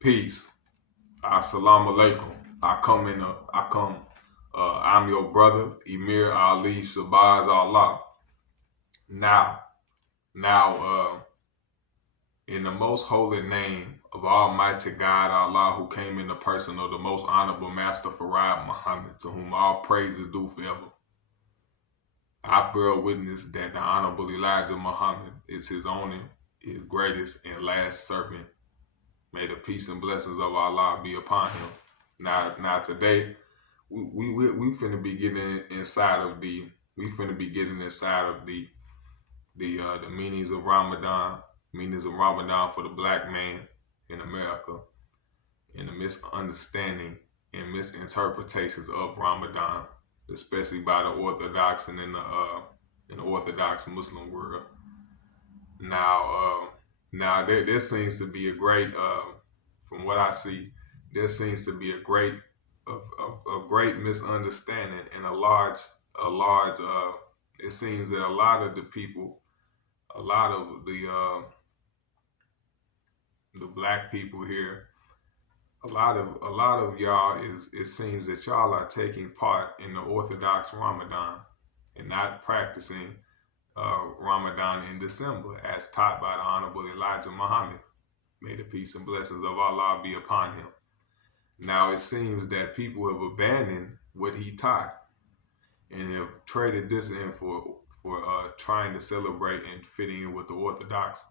Peace. Assalamu alaikum. I'm your brother, Emir Ali Shabazz Allah. Now, now, in the most holy name of Almighty God Allah, who came in the person of the most honorable Master Farad Muhammad, to whom all praise is due forever, I bear witness that the Honorable Elijah Muhammad is his only, his greatest, and last servant. May the peace and blessings of Allah be upon him. Now today we finna be getting inside of the meanings of Ramadan for the black man in America, and the misunderstanding and misinterpretations of Ramadan, especially by the Orthodox and in the Orthodox Muslim world. Now, there seems to be a great, from what I see, there seems to be a great misunderstanding and a large. It seems that a lot of the people, a lot of the black people here, a lot of y'all is it seems that y'all are taking part in the Orthodox Ramadan and not practicing Ramadan in December as taught by the Honorable Elijah Muhammad. May the peace and blessings of Allah be upon him. Now it seems that people have abandoned what he taught and have traded this in for trying to celebrate and fit in with the Orthodox.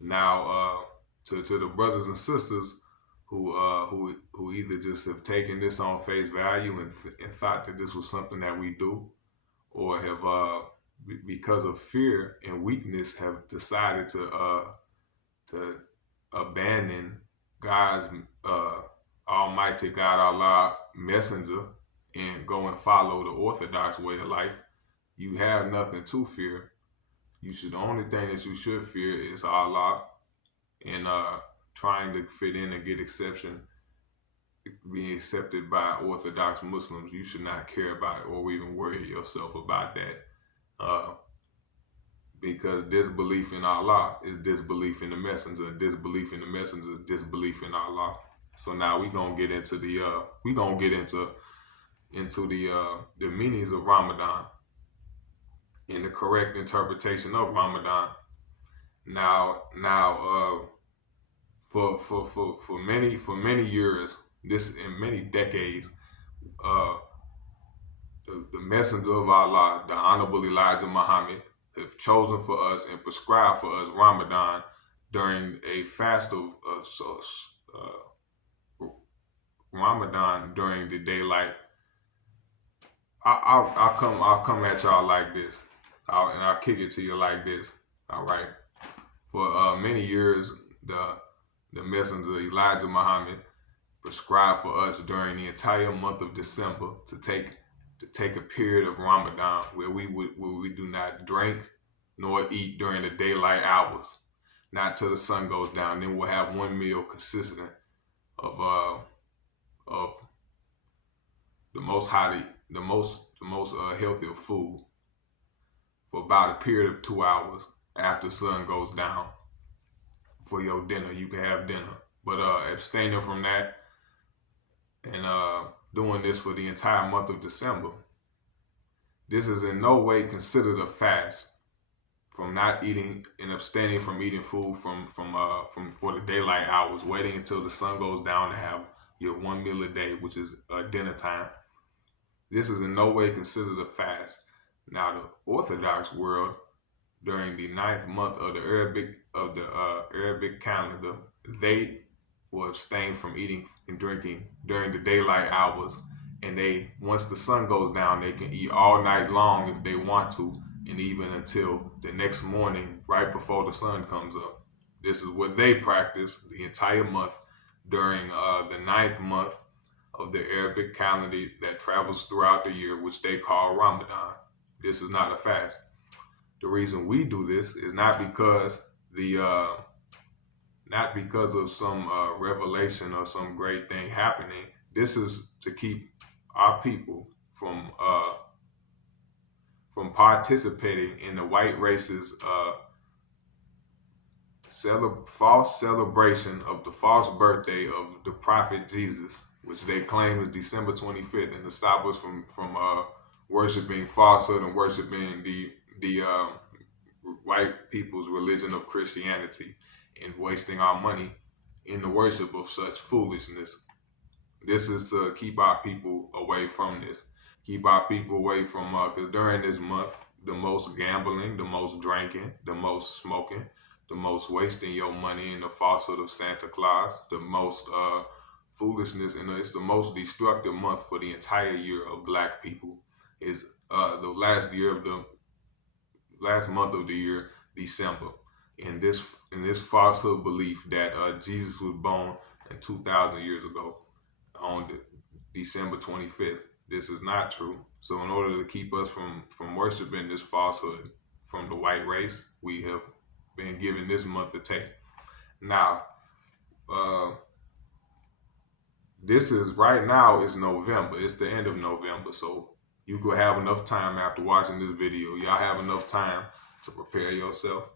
Now, to the brothers and sisters who either just have taken this on face value and thought that this was something that we do, or have because of fear and weakness have decided to abandon God's Almighty God Allah messenger and go and follow the Orthodox way of life. You have nothing to fear. The only thing that you should fear is Allah, and trying to fit in and get being accepted by Orthodox Muslims. You should not care about it or even worry yourself about that. Because disbelief in Allah is disbelief in the messenger. Disbelief in the messenger is disbelief in Allah. So now we're gonna get into the meanings of Ramadan and the correct interpretation of Ramadan. Now, for many years, this in many decades, uh, the messenger of Allah, the Honorable Elijah Muhammad, have chosen for us and prescribed for us Ramadan during a fast of Ramadan during the daylight. I'll come at y'all like this, and I'll kick it to you like this. All right. For many years, the messenger Elijah Muhammad prescribed for us during the entire month of December to take a period of Ramadan where we do not drink nor eat during the daylight hours, not till the sun goes down. Then we'll have one meal consistent of the most highly the most healthy of food for about a period of 2 hours after the sun goes down. For your dinner, you can have dinner, but abstaining from that and doing this for the entire month of December. This is in no way considered a fast from not eating and abstaining from eating food from for the daylight hours, waiting until the sun goes down to have your one meal a day, which is dinner time. This is in no way considered a fast. Now, the Orthodox world during the ninth month of the Arabic calendar, they will abstain from eating and drinking during the daylight hours, and they once the sun goes down, they can eat all night long if they want to, and even until the next morning, right before the sun comes up. This is what they practice the entire month during the ninth month of the Arabic calendar that travels throughout the year, which they call Ramadan. This is not a fast. The reason we do this is not because of some revelation or some great thing happening. This is to keep our people from participating in the white race's false celebration of the false birthday of the prophet Jesus, which they claim is December 25th, and to stop us from worshiping falsehood and worshiping the white people's religion of Christianity and wasting our money in the worship of such foolishness. This is to keep our people away from this. Keep our people away from, because during this month, the most gambling, the most drinking, the most smoking, the most wasting your money in the falsehood of Santa Claus, the most foolishness, and it's the most destructive month for the entire year of Black people. Is the last month of the year, December, in this falsehood belief that Jesus was born 2,000 years ago on December 25th. This is not true. So in order to keep us from worshiping this falsehood from the white race, we have been given this month to take. Now, uh, this is right now is November. It's the end of November. So you could have enough time after watching this video. Y'all have enough time to prepare yourself.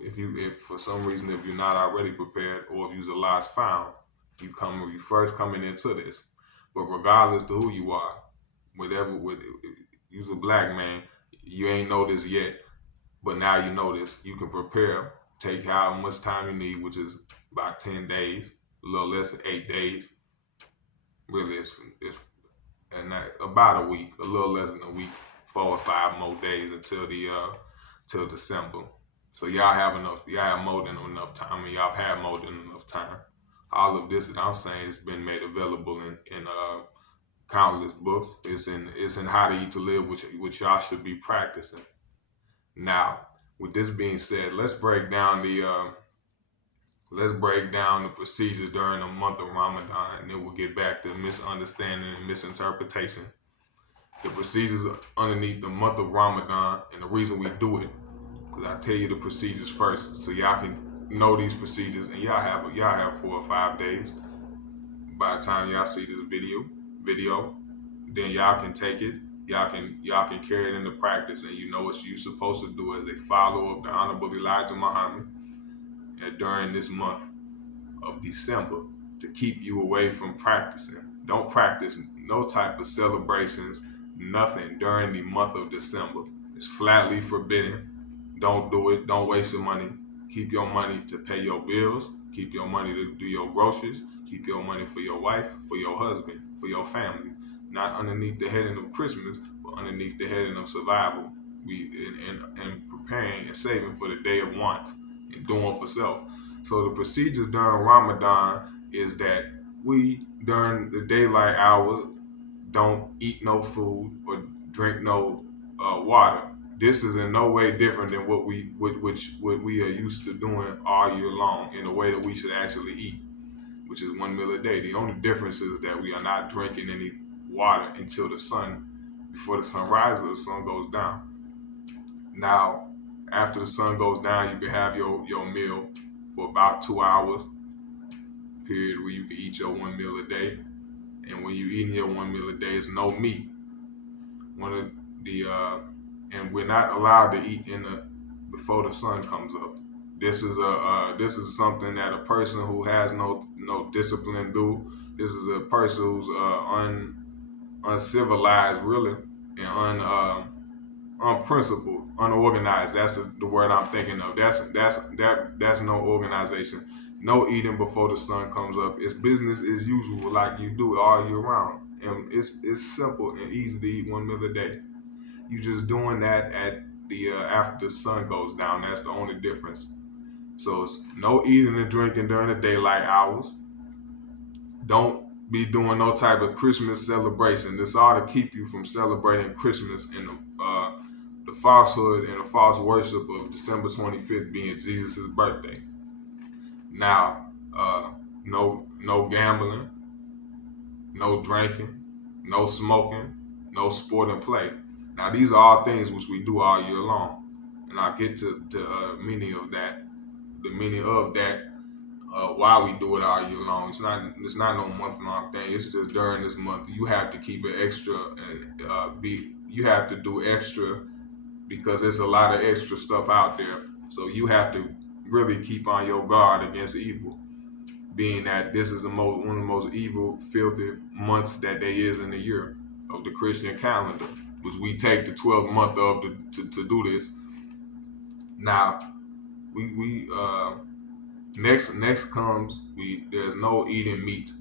If for some reason, if you're not already prepared, or if you're a lost found, you first coming into this. But regardless to who you are, you're a Black man, you ain't know this yet, but now you know this. You can prepare. Take how much time you need, which is about 10 days, a little less than 8 days. Really, it's and about a week, a little less than a week, 4 or 5 more days till December. So y'all have more than enough time. I mean, y'all have had more than enough time. All of this that I'm saying has been made available in countless books. It's in How to Eat to Live, which y'all should be practicing. Now, with this being said, let's break down the procedure during the month of Ramadan, and then we'll get back to misunderstanding and misinterpretation. The procedures underneath the month of Ramadan, and the reason we do it, because I tell you the procedures first, so y'all can know these procedures, and y'all have 4 or 5 days. By the time y'all see this video, then y'all can take it. Y'all can carry it into practice, and you know what you're supposed to do as a follower of the Honorable Elijah Muhammad during this month of December to keep you away from practicing. Don't practice no type of celebrations, nothing during the month of December. It's flatly forbidden. Don't do it. Don't waste your money. Keep your money to pay your bills. Keep your money to do your groceries. Keep your money for your wife, for your husband, for your family. Not underneath the heading of Christmas, but underneath the heading of survival. And preparing and saving for the day of want and doing for self. So the procedures during Ramadan is that we, during the daylight hours, don't eat no food or drink no water. This is in no way different than what we are used to doing all year long in a way that we should actually eat, which is 1 meal a day. The only difference is that we are not drinking any water until before the sun rises or the sun goes down. Now, after the sun goes down, you can have your meal for about 2 hours, period, where you can eat your 1 meal a day. And when you're eating your 1 meal a day, it's no meat. And we're not allowed to eat before the sun comes up. This is something that a person who has no discipline do. This is a person who's uncivilized, really, and unprincipled, unorganized. That's the word I'm thinking of. That's no organization. No eating before the sun comes up. It's business as usual, like you do it all year round. And it's simple and easy to eat 1 meal a day. You just doing that at the after the sun goes down. That's the only difference. So it's no eating and drinking during the daylight hours. Don't be doing no type of Christmas celebration. This ought to keep you from celebrating Christmas and the falsehood and the false worship of December 25th being Jesus' birthday. Now, no gambling, no drinking, no smoking, no sport and play. Now, these are all things which we do all year long, and I'll get to the meaning of that. Why we do it all year long. It's not no month long thing. It's just during this month you have to keep it extra and you have to do extra because there's a lot of extra stuff out there. So you have to really keep on your guard against evil, being that this is one of the most evil, filthy months that there is in the year of the Christian calendar, which we take the 12th month of to do this. Now we next comes there's no eating meat.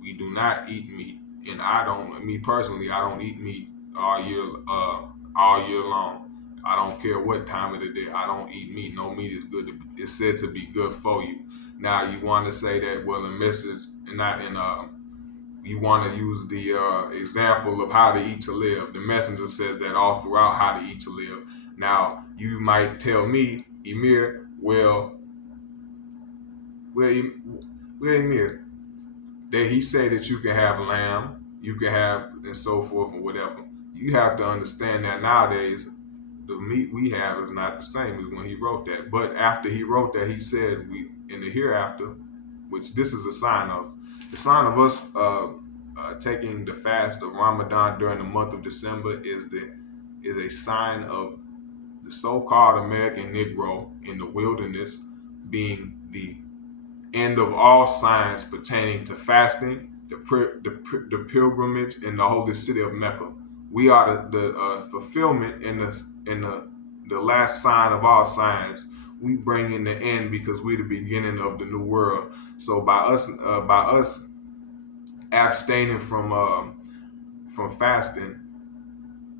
We do not eat meat, and I don't. Me personally, I don't eat meat all year long. I don't care what time of the day. I don't eat meat. No meat is good. It's said to be good for you. Now you want to say that well, in message and not in you want to use the example of how to eat to live. The messenger says that all throughout how to eat to live. Now you might tell me, Emir, well, Emir, that he say that you can have lamb, you can have and so forth and whatever. You have to understand that nowadays the meat we have is not the same as when he wrote that. But after he wrote that, he said we in the hereafter, which this is a sign of us taking the fast of Ramadan during the month of December is a sign of the so-called American Negro in the wilderness being the end of all signs pertaining to fasting, the pilgrimage in the holy city of Mecca. We are the fulfillment in the last sign of all signs. We bring in the end because we're the beginning of the new world. So by us abstaining from fasting,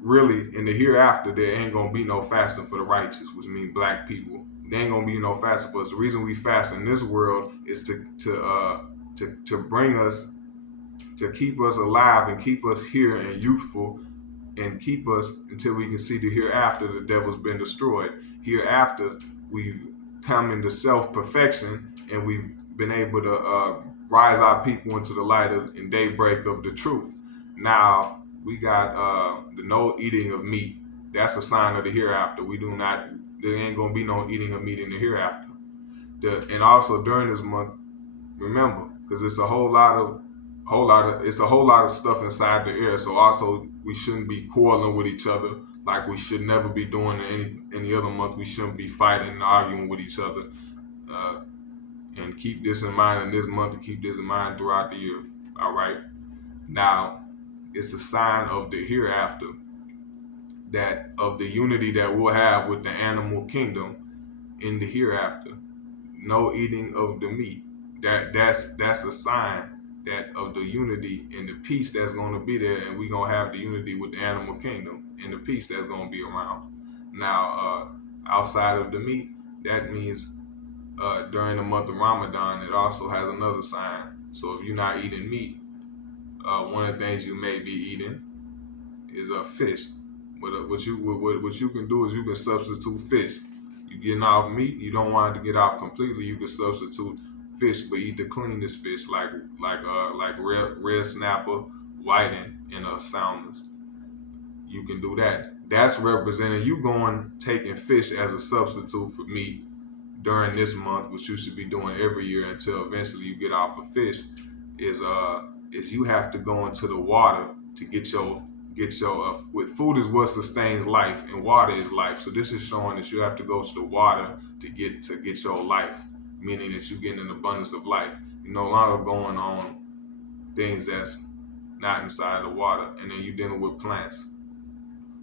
really in the hereafter there ain't gonna be no fasting for the righteous, which means black people. There ain't gonna be no fasting for us. The reason we fast in this world is to bring us, to keep us alive and keep us here and youthful and keep us until we can see the hereafter. The devil's been destroyed. Hereafter we've come into self-perfection and we've been able to rise our people into the light of and daybreak of the truth. Now we got the no eating of meat. That's a sign of the hereafter. We do not. There ain't gonna be no eating of meat in the hereafter. And also during this month, remember, because it's a whole lot of stuff inside the air. So also we shouldn't be quarreling with each other like we should never be doing any other month. We shouldn't be fighting and arguing with each other. And keep this in mind in this month and keep this in mind throughout the year. All right. Now, it's a sign of the hereafter, that of the unity that we'll have with the animal kingdom in the hereafter. No eating of the meat. That's a sign that of the unity and the peace that's going to be there, and we're going to have the unity with the animal kingdom and the peace that's going to be around. Now, outside of the meat, that means during the month of Ramadan, it also has another sign. So if you're not eating meat, one of the things you may be eating is a fish. But what you can do is you can substitute fish. You getting off meat, you don't want it to get off completely. You can substitute fish, but eat the cleanest fish, like red snapper, whiting, and salmons. You can do that. That's representing you taking fish as a substitute for meat during this month, which you should be doing every year until eventually you get off of fish. Is you have to go into the water to get your with food is what sustains life and water is life. So this is showing that you have to go to the water to get your life, meaning that you get an abundance of life. You're no longer going on things that's not inside the water, and then you're dealing with plants.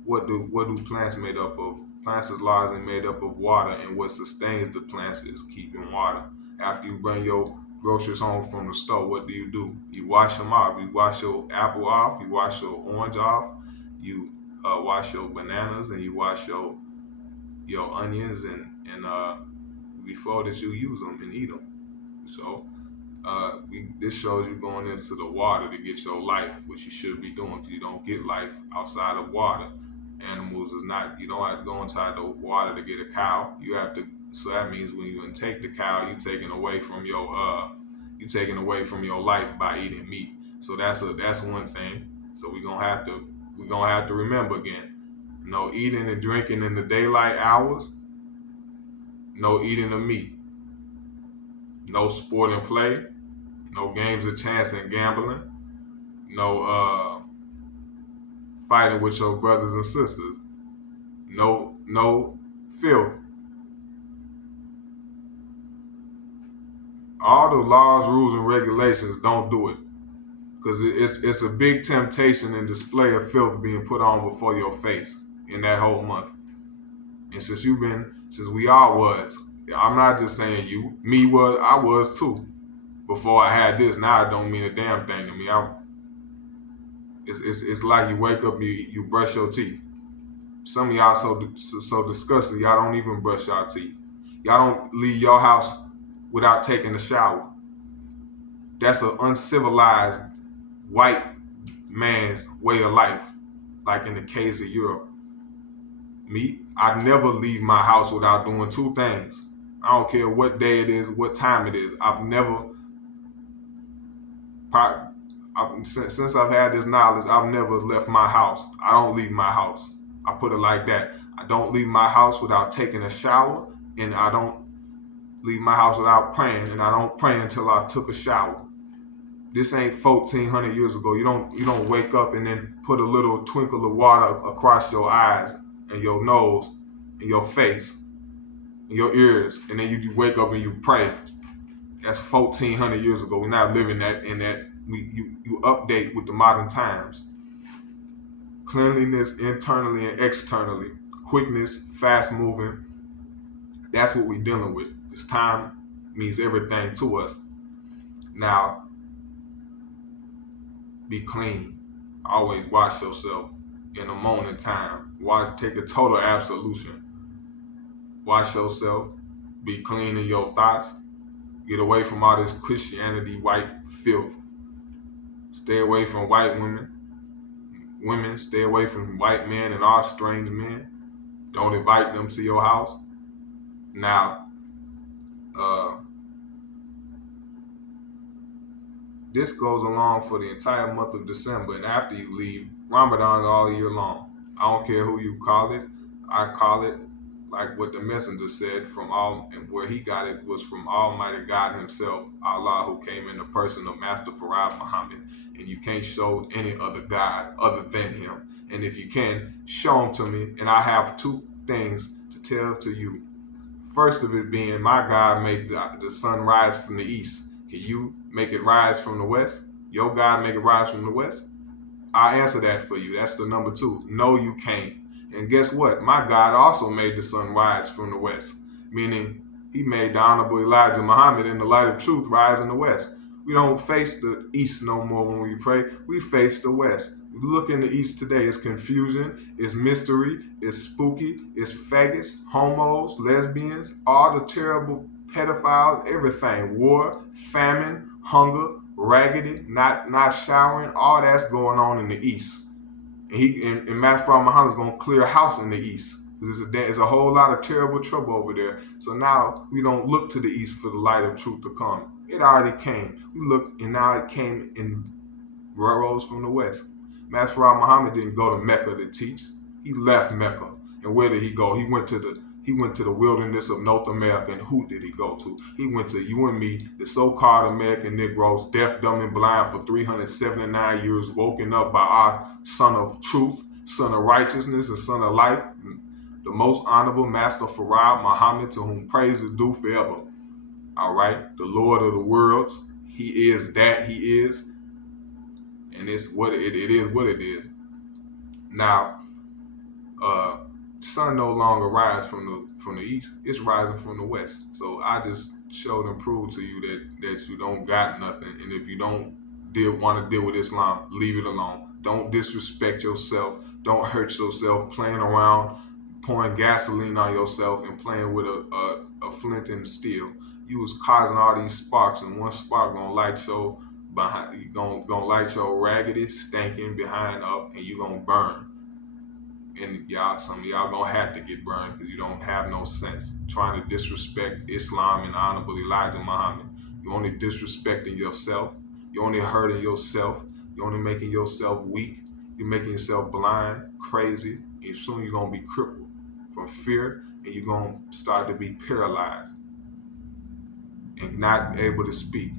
What do plants made up of? Plants is largely made up of water, and what sustains the plants is keeping water. After you bring your groceries home from the store, what do? You wash them off. You wash your apple off. You wash your orange off. You wash your bananas, and you wash your onions, and before that you use them and eat them. So this shows you going into the water to get your life, which you should be doing, because you don't get life outside of water. Animals is not. You don't have to go inside the water to get a cow. You have to. So that means when you take the cow, you're taking away from your life by eating meat. So that's one thing. So we're gonna have to remember again. No eating and drinking in the daylight hours. No eating of meat. No sport and play. No games of chance and gambling. No fighting with your brothers and sisters. No filth. All the laws, rules, and regulations, don't do it. Because it's a big temptation and display of filth being put on before your face in that whole month. And since we all was, I'm not just saying you, I was too. Before I had this, now it don't mean a damn thing to me. It's like you wake up, you brush your teeth. Some of y'all so disgusting, y'all don't even brush your teeth. Y'all don't leave your house without taking a shower. That's an uncivilized white man's way of life, like in the case of Europe. Me, I never leave my house without doing two things. I don't care what day it is, what time it is. Since I've had this knowledge, I've never left my house. I don't leave my house. I put it like that. I don't leave my house without taking a shower, and I don't leave my house without praying, and I don't pray until I took a shower. This ain't 1,400 years ago. You don't wake up and then put a little twinkle of water across your eyes and your nose and your face and your ears, and then you wake up and you pray. That's 1,400 years ago. We're not living that in that. You update with the modern times. Cleanliness internally and externally, quickness, fast moving. That's what we're dealing with. This time means everything to us. Now, be clean. Always wash yourself in the morning time. Take a total absolution. Wash yourself. Be clean in your thoughts. Get away from all this Christianity white filth. Stay away from white women. Women, stay away from white men and all strange men. Don't invite them to your house. Now, this goes along for the entire month of December, and after you leave, Ramadan all year long. I don't care who you call it. I call it like what the messenger said and where he got it was from Almighty God himself, Allah, who came in the person of Master Farad Muhammad. And you can't show any other God other than him. And if you can, show him to me. And I have two things to tell to you. First of it being, my God made the sun rise from the east. Can you make it rise from the west? Your God make it rise from the west? I'll answer that for you. That's the number two. No, you can't. And guess what? My God also made the sun rise from the west, meaning he made the Honorable Elijah Muhammad in the light of truth rise in the west. We don't face the east no more when we pray. We face the west. We look in the east today. It's confusion. It's mystery. It's spooky. It's faggots, homos, lesbians, all the terrible pedophiles, everything. War, famine, hunger, raggedy, not showering. All that's going on in the east. And Master Muhammad is going to clear a house in the east. Because there's a whole lot of terrible trouble over there. So now we don't look to the east for the light of truth to come. It already came. We look, and now it came and rose from the west. Master Muhammad didn't go to Mecca to teach. He left Mecca. And where did he go? He went to the wilderness of North America. And who did he go to? He went to you and me, the so-called American Negroes, deaf, dumb, and blind for 379 years, woken up by our Son of Truth, Son of Righteousness, and Son of Life, the most honorable Master Farad Muhammad, to whom praise is due forever. All right, the Lord of the worlds. He is that he is, and it's what it is. What it is. Now, sun no longer rises from the east; it's rising from the west. So I just showed and proved to you that you don't got nothing, and if you don't want to deal with Islam, leave it alone. Don't disrespect yourself. Don't hurt yourself playing around, pouring gasoline on yourself, and playing with a flint and steel. You was causing all these sparks, and one spark gonna light your behind. You gonna light your raggedy, stinking behind up, and you gonna burn. And some of y'all gonna have to get burned because you don't have no sense. Trying to disrespect Islam and Honorable Elijah Muhammad. You're only disrespecting yourself. You're only hurting yourself. You're only making yourself weak. You're making yourself blind, crazy. And soon you're gonna be crippled from fear, and you're gonna start to be paralyzed and not able to speak.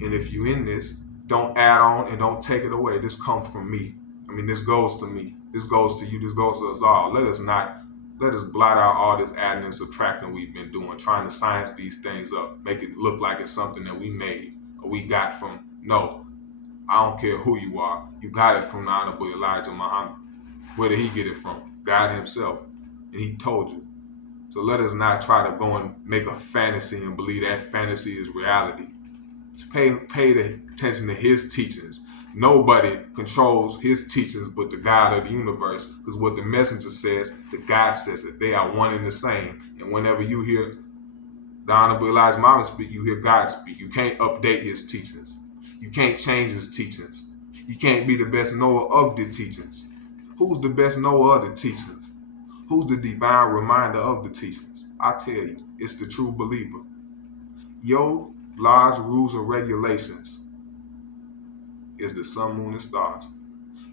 And if you in this, don't add on and don't take it away. This comes from me. I mean, this goes to me. This goes to you. This goes to us all. Let us not Let us blot out all this adding and subtracting we've been doing, trying to science these things up, make it look like it's something that we made or we got from. No, I don't care who you are. You got it from the Honorable Elijah Muhammad. Where did he get it from? God himself. And he told you. So let us not try to go and make a fantasy and believe that fantasy is reality. Pay the attention to his teachings. Nobody controls his teachings but the God of the universe. Because what the messenger says, the God says it. They are one and the same. And whenever you hear the Honorable Elijah Muhammad speak, you hear God speak. You can't update his teachings. You can't change his teachings. You can't be the best knower of the teachings. Who's the best knower of the teachings? Who's the divine reminder of the teachings? I tell you, it's the true believer. Your laws, rules, and regulations is the sun, moon, and stars.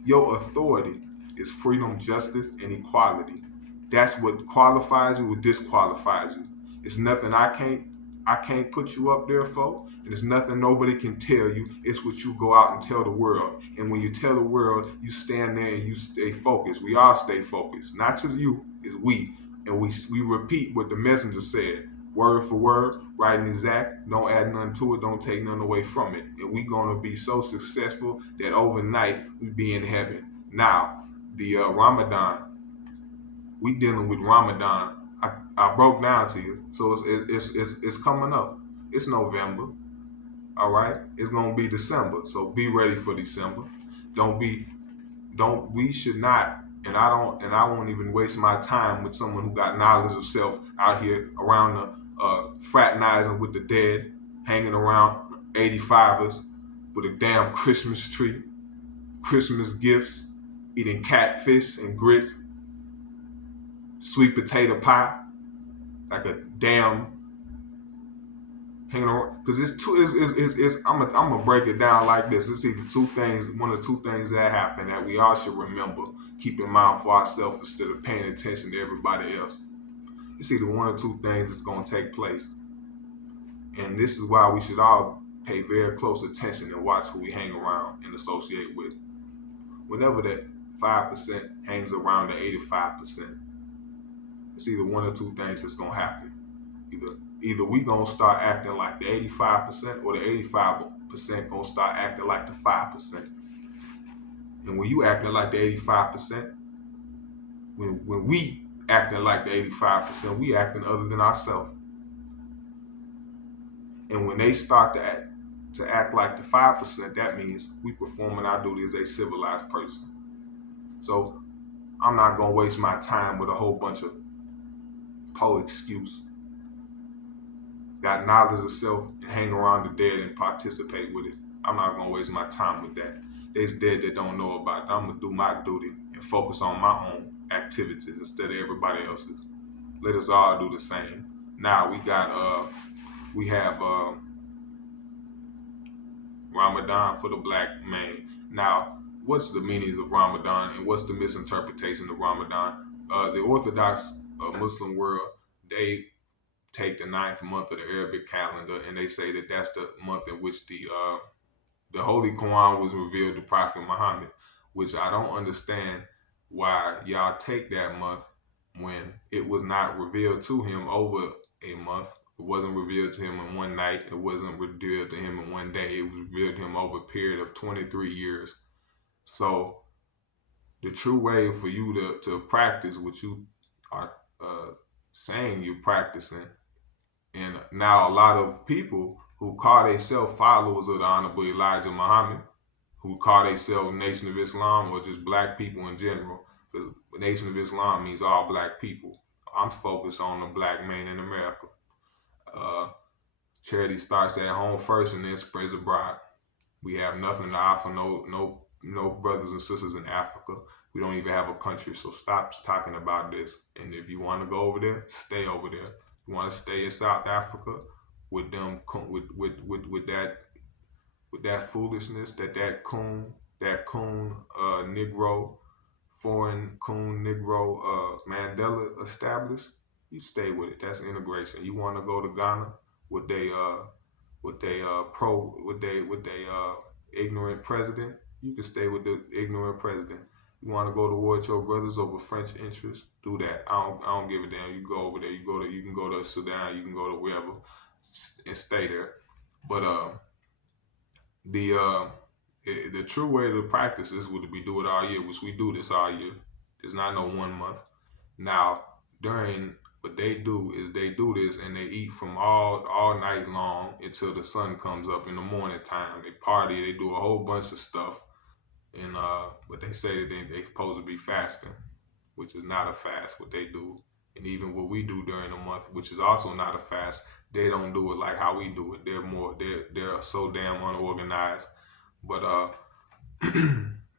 Your authority is freedom, justice, and equality. That's what qualifies you or disqualifies you. It's nothing I can't put you up there for, and it's nothing nobody can tell you. It's what you go out and tell the world. And when you tell the world, you stand there and you stay focused. We all stay focused. Not just you, it's we. And we repeat what the messenger said, word for word, right and exact. Don't add none to it. Don't take none away from it. And we gonna be so successful that overnight we be in heaven. Now, the Ramadan, we dealing with Ramadan. I broke down to you, so it's coming up. It's November, all right. It's gonna be December, so be ready for December. Don't be don't we should not, and I won't even waste my time with someone who got knowledge of self out here around the fraternizing with the dead, hanging around 85ers with a damn Christmas tree, Christmas gifts, eating catfish and grits, sweet potato pie, like a damn hanging around. Because it's two. I'm gonna break it down like this. It's either two things. One of two things that happen that we all should remember. Keep in mind for ourselves instead of paying attention to everybody else. It's either one or two things that's gonna take place, and this is why we should all pay very close attention and watch who we hang around and associate with. Whenever that 5% hangs around the 85%, it's either one or two things that's gonna happen. Either we gonna start acting like the 85% or the 85% gonna start acting like the 5%. And when you acting like the 85%, when we acting like the 85%, we acting other than ourselves. And when they start to act like the 5%, that means we performing our duty as a civilized person. So I'm not gonna waste my time with a whole bunch of excuse. Got knowledge of self and hang around the dead and participate with it. I'm not gonna waste my time with that. There's dead that don't know about it. I'm gonna do my duty and focus on my own activities instead of everybody else's. Let us all do the same. Now we have Ramadan for the black man. Now, what's the meanings of Ramadan and what's the misinterpretation of Ramadan? The Orthodox Muslim world, they take the ninth month of the Arabic calendar and they say that that's the month in which the Holy Quran was revealed to Prophet Muhammad, which I don't understand why y'all take that month when it was not revealed to him over a month. It wasn't revealed to him in one night. It wasn't revealed to him in one day. It was revealed to him over a period of 23 years. So the true way for you to practice what you are saying you're practicing, and now a lot of people who call themselves followers of the Honorable Elijah Muhammad, who call themselves Nation of Islam or just black people in general, because Nation of Islam means all black people. I'm focused on the black man in America. Uh, Charity starts at home first and then spreads abroad. We have nothing to offer, no brothers and sisters in Africa. We don't even have a country, so stop talking about this. And if you want to go over there, stay over there. You want to stay in South Africa with them with that foolishness that coon Negro, foreign coon Negro Mandela established. You stay with it. That's integration. You want to go to Ghana with they ignorant president? You can stay with the ignorant president. You want to go to war with your brothers over French interests? Do that. I don't give a damn. You go over there. You can go to Sudan. You can go to wherever and stay there. But the uh, the true way to practice this would be do it all year, which we do this all year. There's not no 1 month. Now, during what they do is they do this and they eat from all night long until the sun comes up in the morning time. They party, they do a whole bunch of stuff, and but they say that they supposed to be fasting, which is not a fast. What they do, and even what we do during the month, which is also not a fast, they don't do it like how we do it. They're so damn unorganized. But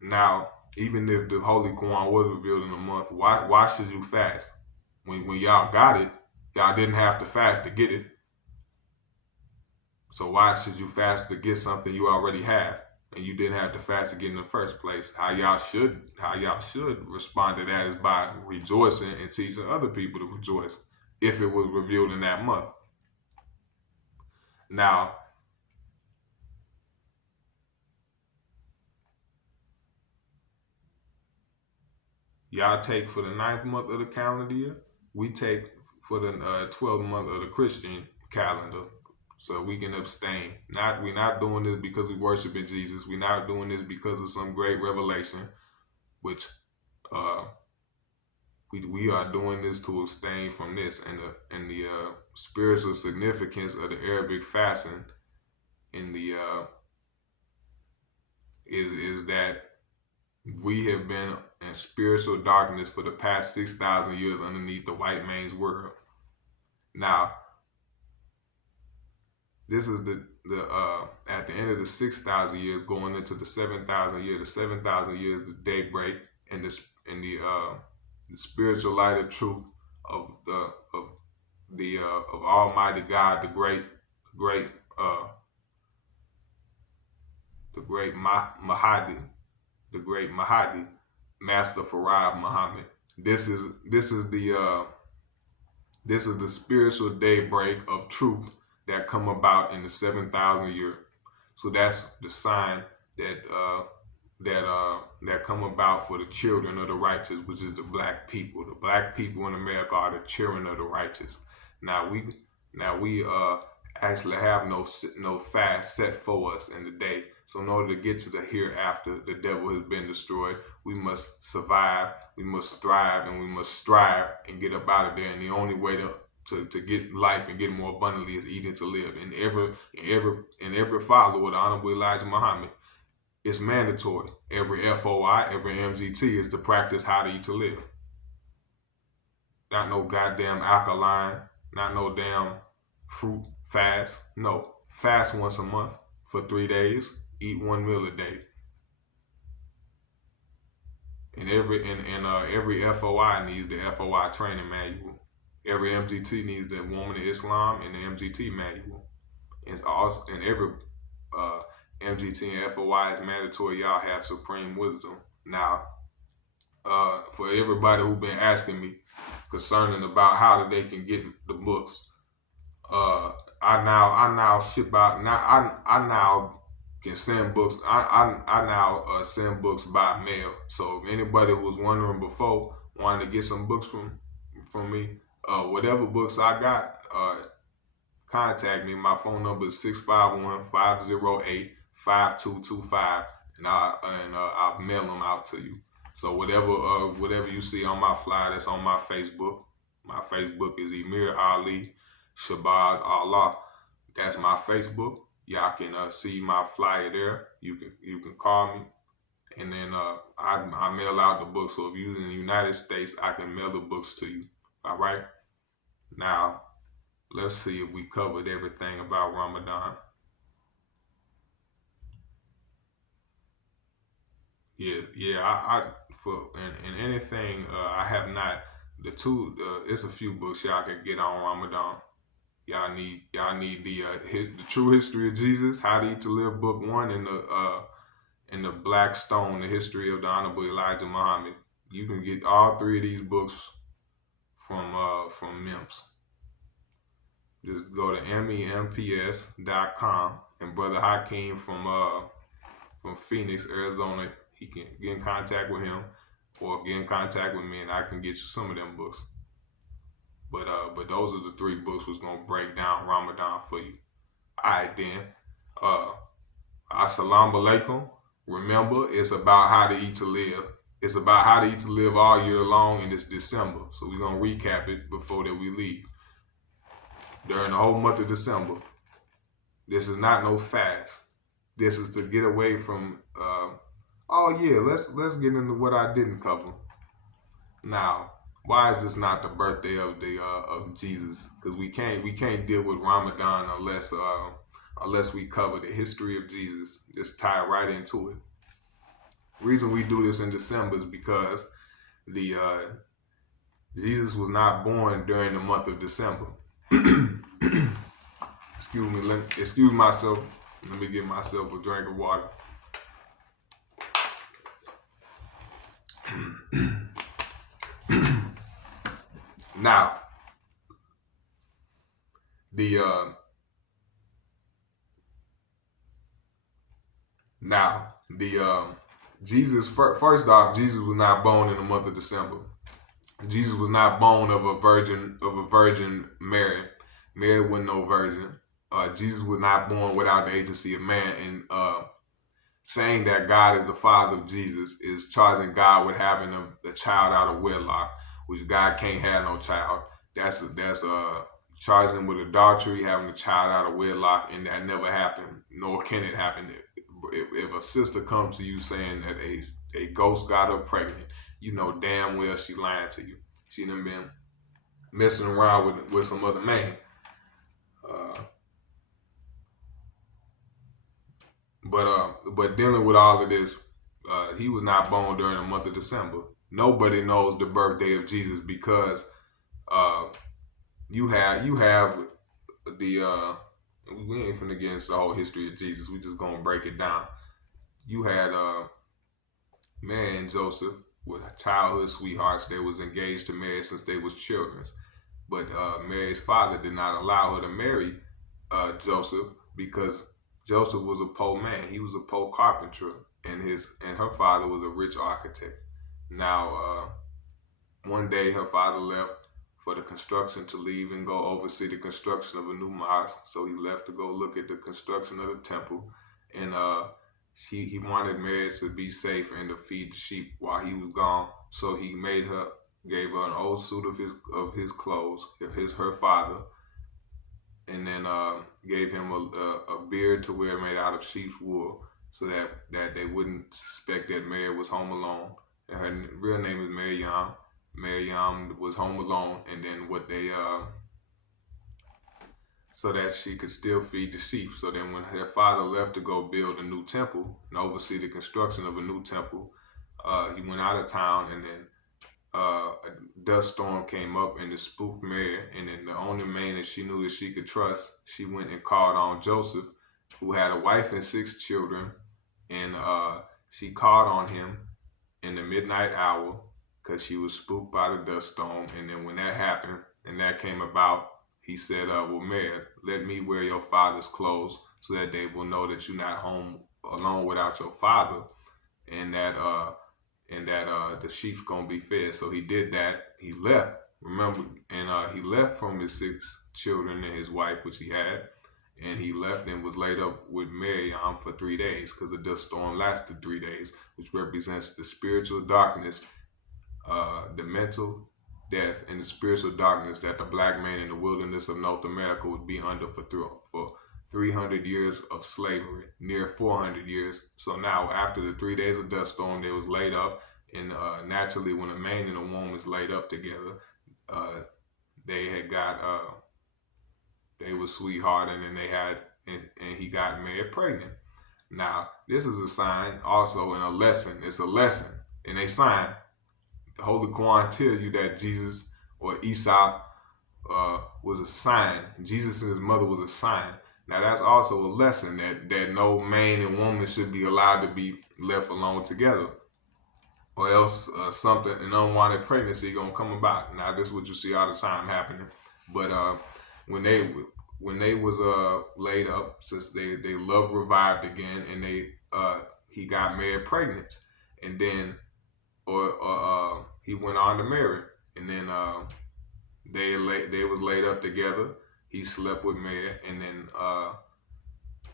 now, even if the Holy Quran was revealed in a month, why should you fast? When y'all got it, y'all didn't have to fast to get it. So why should you fast to get something you already have and you didn't have to fast to get in the first place? How y'all should respond to that is by rejoicing and teaching other people to rejoice if it was revealed in that month. Now, y'all take for the 9th month of the calendar year. We take for the 12th month of the Christian calendar, so we can abstain. We're not doing this because we worship in Jesus. We're not doing this because of some great revelation, which uh, we are doing this to abstain from this, and the spiritual significance of the Arabic fasting in the is that we have been in spiritual darkness for the past 6,000 years underneath the white man's world. Now, this is the at the end of the 6,000 years, going into the 7,000 years. The 7,000 years, the daybreak, and the spiritual light of truth of Almighty God, the great Mahdi, Master Farad Muhammad. This is the spiritual daybreak of truth that come about in the 7,000 year. So that's the sign that come about for the children of the righteous, which is the black people. The black people in America are the children of the righteous. Now we actually have no fast set for us in the day. So in order to get to the hereafter, the devil has been destroyed. We must survive, we must thrive, and we must strive and get up out of there. And the only way to get life and get more abundantly is eating to live. And every follower of the Honorable Elijah Muhammad, it's mandatory. Every FOI, every MGT is to practice how to eat to live. Not no goddamn alkaline, not no damn fruit fast. No, fast once a month for 3 days. Eat 1 meal a day. And every FOI needs the FOI training manual. Every MGT needs the Woman of Islam and the MGT manual. And every MGT and FOI is mandatory. Y'all have supreme wisdom. Now, for everybody who's been asking me concerning about how they can get the books, I now ship out. I now can send books. I now send books by mail. So if anybody who was wondering before wanted to get some books from me, whatever books I got, contact me. My phone number is 651-508-5225, and I'll mail them out to you. So whatever you see on my flyer, that's on my Facebook. My Facebook is Emir Ali Shabazz Allah. That's my Facebook. Y'all can see my flyer there. You can call me, and then I mail out the books. So if you're in the United States, I can mail the books to you. All right. Now, let's see if we covered everything about Ramadan. Yeah. I for and anything I have not. It's a few books y'all can get on Ramadan. Y'all need the True History of Jesus, How to Eat to Live, Book 1, and the Black Stone, the History of the Honorable Elijah Muhammad. You can get all 3 of these books from MIMS. Just go to memps.com, and Brother Hakeem from Phoenix, Arizona, he can get in contact with him. or get in contact with me and I can get you some of them books. But those are the 3 books was gonna break down Ramadan for you. Alright then. Uh Assalamu alaikum. Remember, it's about how to eat to live. It's about how to eat to live all year long, and it's December. So we're gonna recap it before that we leave. During the whole month of December, this is not no fast. This is to get away from oh yeah, let's get into what I didn't cover. Now, why is this not the birthday of the of Jesus? Because we can't deal with Ramadan unless we cover the history of Jesus. Just tie right into it. The reason we do this in December is because the Jesus was not born during the month of December. Excuse me. Excuse myself. Let me get myself a drink of water. Now, Jesus, first off, Jesus was not born in the month of December. Jesus was not born of a virgin Mary. Mary wasn't no virgin. Jesus was not born without the agency of man. And saying that God is the father of Jesus is charging God with having a child out of wedlock, which God can't have no child. That's charging him with adultery, having a child out of wedlock, and that never happened, nor can it happen. If a sister comes to you saying that a ghost got her pregnant, you know damn well she lying to you. She done been messing around with some other man. But dealing with all of this, he was not born during the month of December. Nobody knows the birthday of Jesus because you have the we ain't finna get into the whole history of Jesus. We just gonna break it down. You had Mary and Joseph with childhood sweethearts. They was engaged to Mary since they was children. But Mary's father did not allow her to marry Joseph because Joseph was a poor man. He was a poor carpenter, and her father was a rich architect. Now, one day her father left for the construction to leave and go oversee the construction of a new mosque. So he left to go look at the construction of the temple, and he wanted Mary to be safe and to feed the sheep while he was gone. So he gave her an old suit of his clothes, her father, and then gave him a beard to wear made out of sheep's wool, so that they wouldn't suspect that Mary was home alone. And her real name is Maryam. Maryam was home alone, and then so that she could still feed the sheep. So then when her father left to go build a new temple and oversee the construction of a new temple, he went out of town, and then a dust storm came up and it spooked Mary. And then the only man that she knew that she could trust, she went and called on Joseph, who had a wife and 6 children. And she called on him in the midnight hour because she was spooked by the dust storm. And then when that happened and that came about, he said, well, Mary, let me wear your father's clothes so that they will know that you're not home alone without your father, and that the sheep's gonna be fed. So he did that. He left. Remember, and he left from his 6 children and his wife, which he had, and he left and was laid up with Miriam for 3 days because the dust storm lasted 3 days, which represents the spiritual darkness, the mental death, and the spiritual darkness that the black man in the wilderness of North America would be under for 300 years of slavery, near 400 years. So now, after the 3 days of dust storm, they was laid up, and naturally, when a man and a woman is laid up together, they had got they was sweethearted, and he got married pregnant. Now, this is a sign also and a lesson. It's a lesson and a sign. The Holy Quran tells you that Jesus or Isa was a sign. Jesus and his mother was a sign. Now that's also a lesson that no man and woman should be allowed to be left alone together, or else an unwanted pregnancy gonna come about. Now this is what you see all the time happening. But when they was laid up, since they love revived again, and he got married pregnant, and then or he went on to marry, and then they was laid up together. He slept with Mary, and then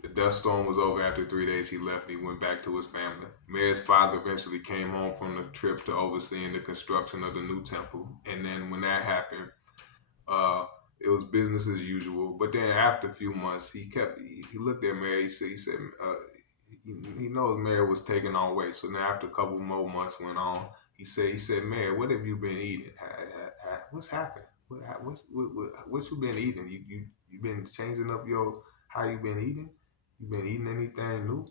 the dust storm was over. After 3 days, he left. And he went back to his family. Mary's father eventually came home from the trip to overseeing the construction of the new temple, and then when that happened, uh, it was business as usual. But then after a few months, he looked at Mary. He said he knows Mary was taking on weight. So now after a couple more months went on, he said, Mary, what have you been eating? What's happened? What you been eating? You been changing up your how you been eating? You been eating anything new?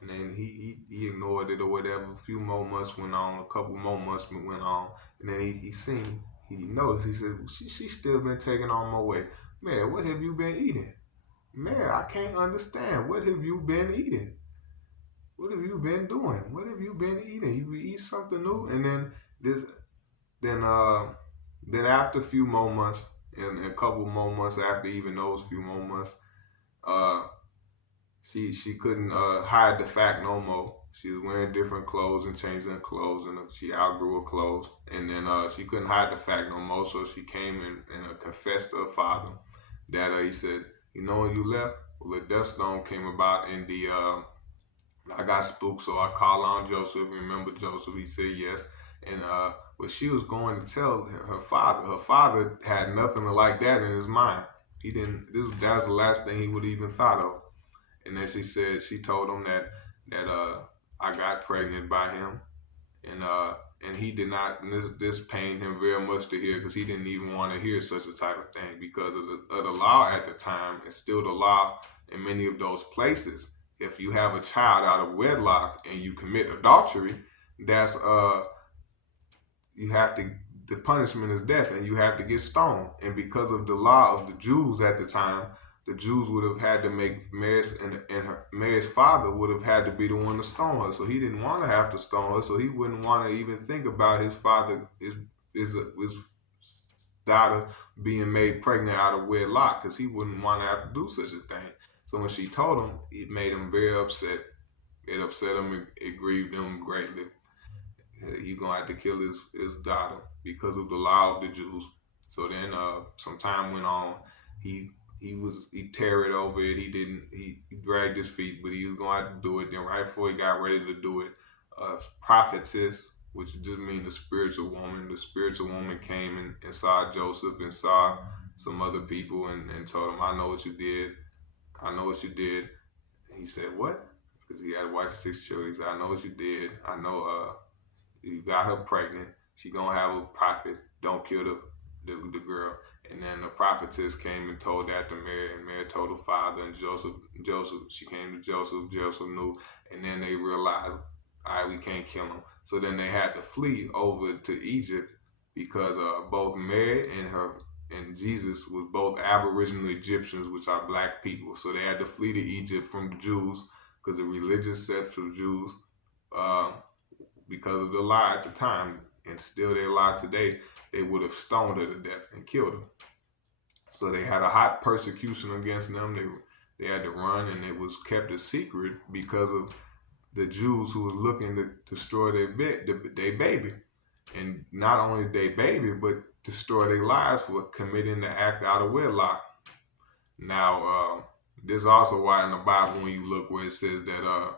And then he ignored it or whatever. A few more months went on. A couple more months went on, and then he noticed. He said, she still been taking on my weight. Mary, what have you been eating? Mary, I can't understand. What have you been eating? What have you been doing? What have you been eating? You eat something new? And then this then then after a few more months and a couple more months after even those few more months, uh she couldn't hide the fact no more. She was wearing different clothes and changing her clothes, and she outgrew her clothes. And then she couldn't hide the fact no more, so she came and confessed to her father that he said, you know, when you left, well, the dust storm came about, and the I got spooked, so I called on Joseph. Remember Joseph? He said yes. And what she was going to tell her father had nothing like that in his mind. He didn't. That's the last thing he would even thought of. And then she told him that I got pregnant by him, and he did not. And this pained him very much to hear, because he didn't even want to hear such a type of thing, because of the law at the time. It's still the law in many of those places. If you have a child out of wedlock and you commit adultery, that's you have to the punishment is death, and you have to get stoned. And because of the law of the Jews at the time, the Jews would have had to make Mary's father would have had to be the one to stone her. So he didn't want to have to stone her, so he wouldn't want to even think about his father, his daughter being made pregnant out of wedlock, because he wouldn't want to have to do such a thing. So when she told him, it made him very upset. It upset him. It grieved him greatly. He's gonna have to kill his daughter because of the law of the Jews. So then, some time went on. He tarried over it. He dragged his feet, but he was gonna have to do it. Then right before he got ready to do it, prophetess, which just means the spiritual woman. The spiritual woman came and saw Joseph and saw some other people and told him, I know what you did. I know what you did. And he said, what? Because he had a wife and 6 children. He said, I know what you did. I know you got her pregnant. She gonna have a prophet. Don't kill the girl. And then the prophetess came and told that to Mary, and Mary told her father, and Joseph, she came to Joseph knew, and then they realized, all right, we can't kill him. So then they had to flee over to Egypt, because both Mary and Jesus was both Aboriginal Egyptians, which are black people. So they had to flee to Egypt from the Jews, because the religious sect of Jews, because of the lie at the time, and still they lie today, they would have stoned her to death and killed her. So they had a hot persecution against them. They had to run, and it was kept a secret because of the Jews who was looking to destroy their baby. And not only their baby, but destroy their lives for committing the act out of wedlock. Now, this is also why in the Bible, when you look where it says that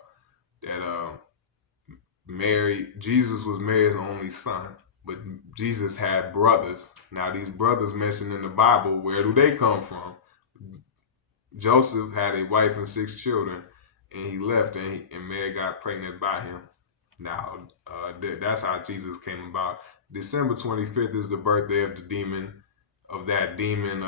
Jesus was Mary's only son, but Jesus had brothers. Now, these brothers mentioned in the Bible, where do they come from? Joseph had a wife and 6 children, and he left, and Mary got pregnant by him. Now, that's how Jesus came about. December 25th is the birthday of that demon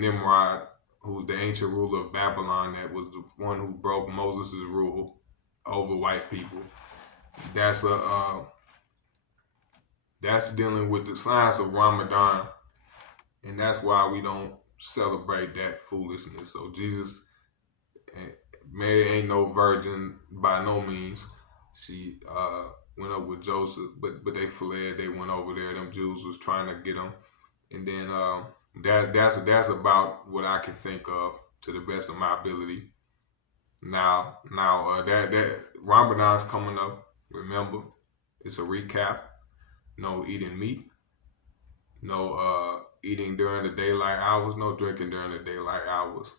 Nimrod, who's the ancient ruler of Babylon, that was the one who broke Moses' rule over white people. That's dealing with the science of Ramadan, and that's why we don't celebrate that foolishness. So Mary ain't no virgin by no means. She went up with Joseph, but they fled. They went over there. Them Jews was trying to get them, and then that's about what I can think of to the best of my ability. Now that Ramadan's coming up, Remember, it's a recap. No eating meat. No eating during the daylight hours. No drinking during the daylight hours.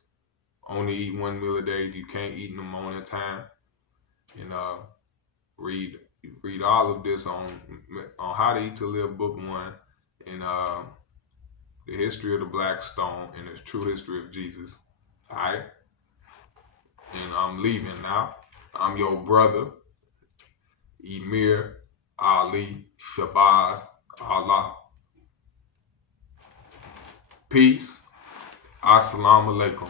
Only eat one meal a day. You can't eat in the morning time. And read read all of this on How to Eat to Live, Book One, and the history of the Black Stone and the true history of Jesus. All right, and I'm leaving now. I'm your brother, Emir Ali Shabazz Allah. Peace. Assalamu alaikum.